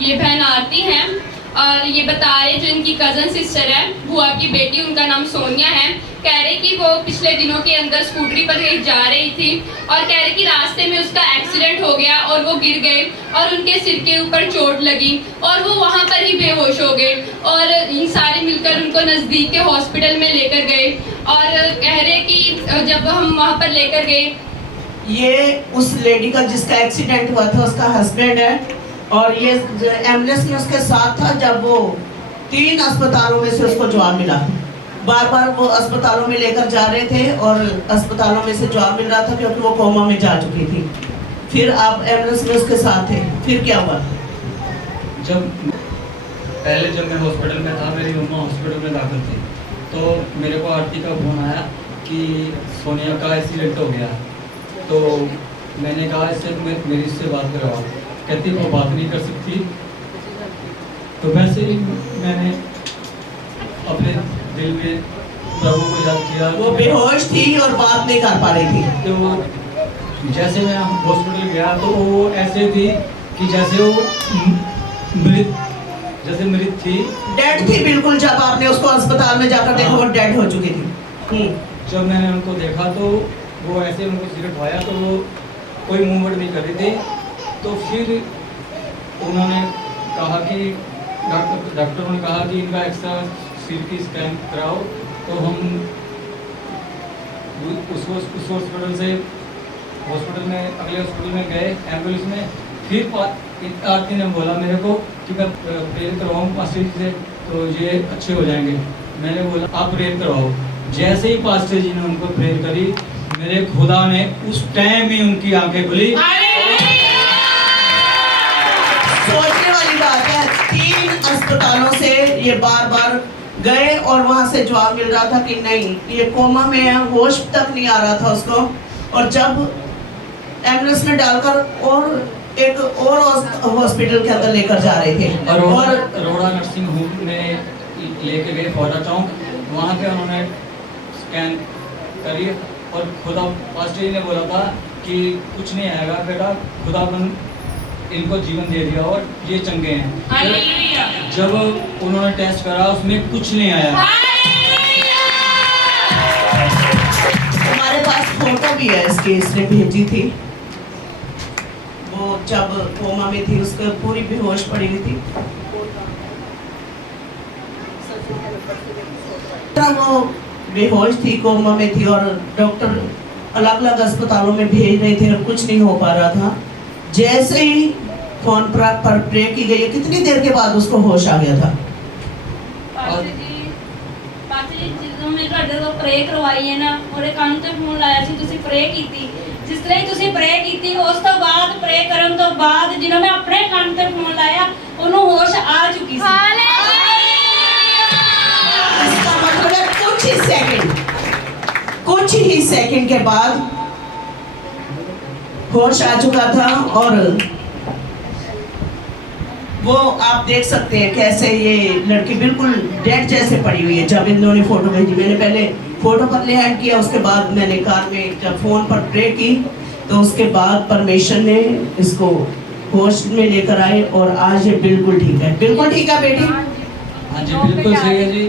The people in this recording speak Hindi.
ये बहन आरती हैं और ये बता रहे जो इनकी कज़न सिस्टर है, बुआ की बेटी, उनका नाम सोनिया है। कह रहे कि वो पिछले दिनों के अंदर स्कूटरी पर कहीं जा रही थी और कह रहे कि रास्ते में उसका एक्सीडेंट हो गया और वो गिर गए और उनके सिर के ऊपर चोट लगी और वो वहाँ पर ही बेहोश हो गए और इन सारे मिलकर उनको नज़दीक के हॉस्पिटल में लेकर गए और कह रहे कि जब हम वहाँ पर लेकर गए, ये उस लेडी का जिसका एक्सीडेंट हुआ था उसका हस्बैंड है और ये एम्बुलेंस में उसके साथ था जब वो 3 अस्पतालों में से उसको जवाब मिला। बार बार वो अस्पतालों में लेकर जा रहे थे और अस्पतालों में से जवाब मिल रहा था क्योंकि वो कोमा में जा चुकी थी। फिर आप एम्बुलेंस में उसके साथ थे, फिर क्या हुआ? जब मैं हॉस्पिटल में था, मेरी मम्मा हॉस्पिटल में दाखिल थी, तो मेरे को आरती का फोन आया कि सोनिया का एक्सीडेंट हो गया। तो मैंने कहा इससे मेरी इससे बात करवाओ। कहती वो बात नहीं कर सकती। तो वैसे ही मैंने अपने दिल में प्रभु को याद किया। वो बेहोश थी और बात नहीं कर पा रही थी। तो जैसे मैं हॉस्पिटल गया तो वो ऐसे थी कि जैसे वो मृत थी, डेड थी बिल्कुल। जब आपने उसको अस्पताल में जाकर देखा वो डेड हो चुकी थी। जब मैंने उनको देखा तो वो ऐसे उनको सिर उठाया तो वो कोई मूवमेंट नहीं कर रही थी। तो फिर उन्होंने कहा कि डॉक्टरों ने कहा कि इनका एक्स्ट्रा सिर की स्कैन कराओ। तो हम उस हॉस्पिटल से अगले हॉस्पिटल में गए एम्बुलेंस में। फिर आरती ने बोला मेरे को कि मैं प्रेयर करवाऊँ पास्टर जी से तो ये अच्छे हो जाएंगे। मैंने बोला आप प्रेयर करवाओ। जैसे ही पास्टर जी ने उनको प्रेयर करी, मेरे खुदा ने उस टाइम ही उनकी आंखें खुली। सोचने वाली बात है, 3 अस्पतालों से ये बार बार गए और वहां से जवाब मिल रहा था कि नहीं, ये कोमा में है, होश तक नहीं आ रहा था उसको। और जब एम्बुलेंस में डालकर और एक और हॉस्पिटल के अंदर लेकर जा रहे थे और रोड़ा नर्सिंग होम में लेके गए फोटा चौक। वहाँ पे उन्होंने स्कैन करी और खुदा पास्टर जी ने बोला था कि कुछ नहीं आएगा बेटा, खुदाबंद इनको जीवन दे दिया और ये चंगे हैं। जब उन्होंने टेस्ट करा उसमें कुछ नहीं आया। हमारे पास फोटो भी है इसकी, इसने भेजी थी। वो जब कोमा में थी उसको पूरी बेहोश पड़ी हुई थी। वो बेहोश थी, कोमा में थी और डॉक्टर अलग अलग अस्पतालों में भेज रहे थे और कुछ नहीं हो पा रहा था। जैसे ही फोन पर प्रे की गई, कितनी देर के बाद उसको होश आ गया था? ਜਦੋਂ ਮੈਂ ਤੁਹਾਡੇ ਤੋਂ ਪ੍ਰੇ ਕਰਵਾਈ ਹੈ ਨਾ, ਉਹਦੇ ਕੰਨ ਤੇ ਫੋਨ ਲਾਇਆ ਸੀ, ਤੁਸੀਂ ਪ੍ਰੇ ਕੀਤੀ। ਜਿਸ ਤਰ੍ਹਾਂ ਹੀ ਤੁਸੀਂ ਪ੍ਰੇ ਕੀਤੀ, ਉਸ ਤੋਂ ਬਾਅਦ ਪ੍ਰੇ ਕਰਨ ਤੋਂ ਬਾਅਦ ਜਦੋਂ ਮੈਂ ਆਪਣੇ ਕੰਨ ਤੇ ਫੋਨ ਲਾਇਆ, ਉਹਨੂੰ ਹੋਸ਼ ਆ ਚੁੱਕੀ ਸੀ। इसका मतलब है कुछ ही सेकंड के बाद होश आ चुका था। और वो आप देख सकते हैं कैसे ये लड़की बिल्कुल डेड जैसे पड़ी हुई है। जब इन्होंने फोटो भेजी, मैंने पहले फोटो पर हैंड किया, उसके बाद मैंने कार में जब फोन पर प्रे की तो उसके बाद परमेश्वर ने इसको होश में लेकर आए और आज ये बिल्कुल ठीक है। बिल्कुल ठीक है बेटी। हाँ जी, बिल्कुल सही है जी।